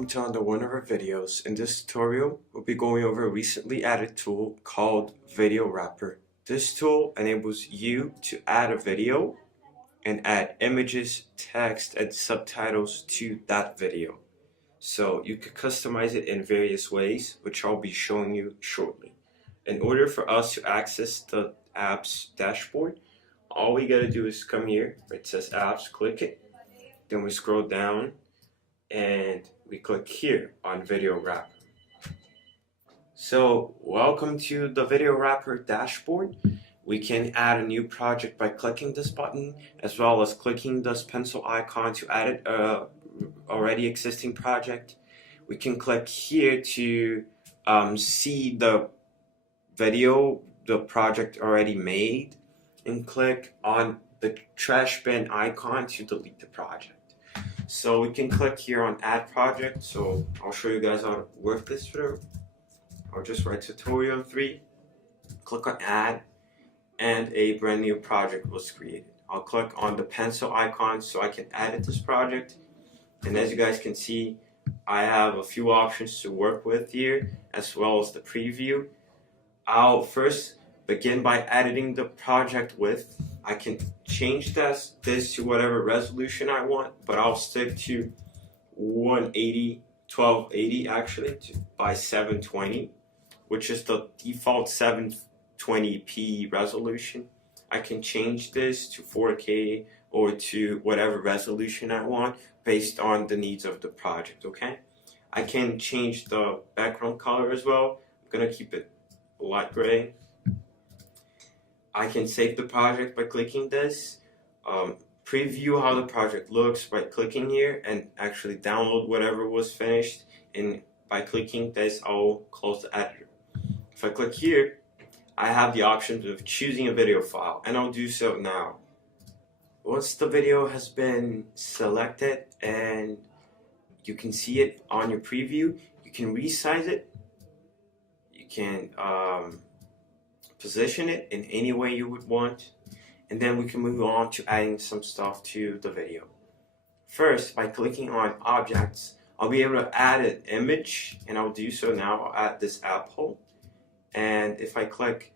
welcome to another one of our videos. In this tutorial, we'll be going over a recently added tool called Video Wrapper. This tool enables you to add a video and add images, text, and subtitles to that video. So you can customize it in various ways, which I'll be showing you shortly. In order for us to access the app's dashboard, all we gotta do is come here where it says apps, click it, then we scroll down and we click here on Video Wrapper. So welcome to the Video Wrapper dashboard. We can add a new project by clicking this button, as well as clicking this pencil icon to add an already existing project. We can click here to see the video, the project already made, and click on the trash bin icon to delete the project. So we can click here on add project. So I'll show you guys how to work this through. I'll just write tutorial 3, click on add, and a brand new project was created. I'll click on the pencil icon so I can edit this project. And as you guys can see, I have a few options to work with here, as well as the preview. I'll first begin by editing the project width. I can change this to whatever resolution I want, but I'll stick to 1280 actually by 720, which is the default 720p resolution. I can change this to 4K or to whatever resolution I want based on the needs of the project, okay? I can change the background color as well. I'm gonna keep it light gray. I can save the project by clicking this, preview how the project looks by clicking here, and actually download whatever was finished, and by clicking this I'll close the editor. If I click here, I have the option of choosing a video file, and I'll do so now. Once the video has been selected and you can see it on your preview, you can resize it, you can position it in any way you would want, and then we can move on to adding some stuff to the video. First, by clicking on objects, I'll be able to add an image, and I'll do so now. I'll add this apple, and if I drag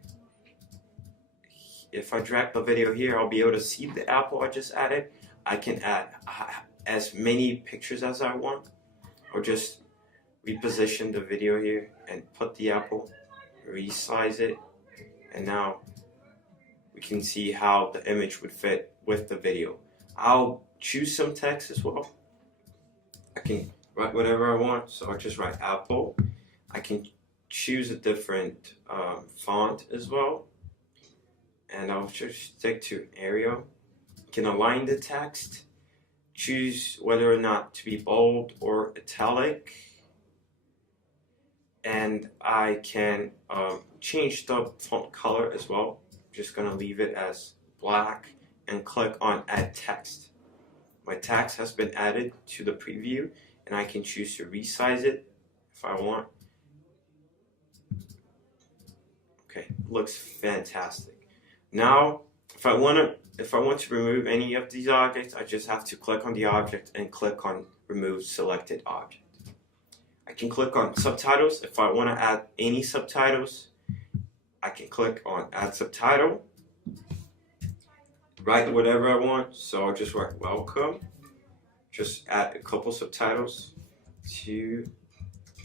the video here, I'll be able to see the apple I just added. I can add as many pictures as I want, or just reposition the video here and put the apple, resize it, and now we can see how the image would fit with the video. I'll choose some text as well. I can write whatever I want, so I'll just write apple. I can choose a different font as well, and I'll just stick to Arial. I can align the text, choose whether or not to be bold or italic, and I can change the font color as well. I'm just gonna leave it as black and click on add text. My text has been added to the preview, and I can choose to resize it if I want. Okay, looks fantastic. Now, if I want to remove any of these objects, I just have to click on the object and click on remove selected object. I can click on subtitles. If I want to add any subtitles, I can click on add subtitle, write whatever I want. So I'll just write welcome, just add a couple subtitles to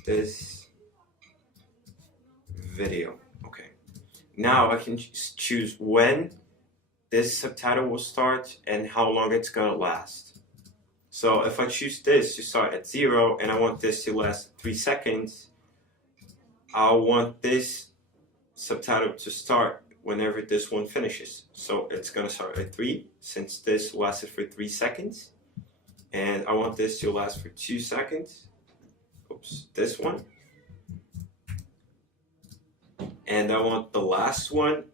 this video. Okay, now I can choose when this subtitle will start and how long it's gonna last. So if I choose this to start at 0 and I want this to last 3 seconds, I'll want this subtitle to start whenever this one finishes. So it's gonna start at 3 since this lasted for 3 seconds. And I want this to last for 2 seconds. Oops, this one. And I want the last one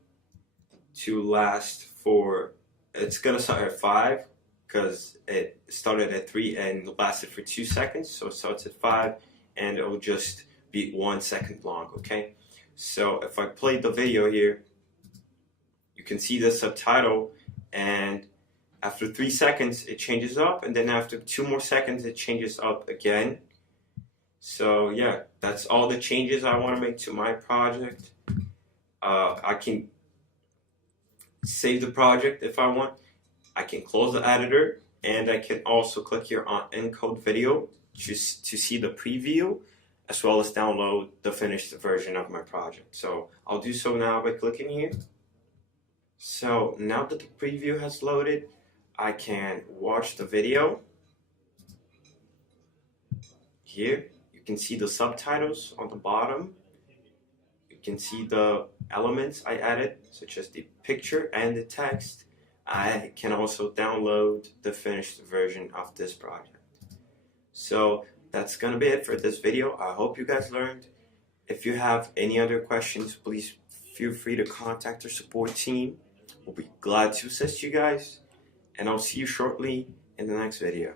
to last for, it's gonna start at 5 because it started at 3 and lasted for 2 seconds. So it starts at 5 and it will just be 1 second long, okay? So if I play the video here, you can see the subtitle, and after 3 seconds it changes up, and then after 2 more seconds it changes up again, So yeah, that's all the changes I want to make to my project. I can save the project if I want. I can close the editor, and I can also click here on encode video just to see the preview, as well as download the finished version of my project. So I'll do so now by clicking here. So now that the preview has loaded, I can watch the video. Here you can see the subtitles on the bottom. You can see the elements I added, such as the picture and the text. I can also download the finished version of this project. So that's gonna be it for this video. I hope you guys learned. If you have any other questions, please feel free to contact our support team. We'll be glad to assist you guys, and I'll see you shortly in the next video.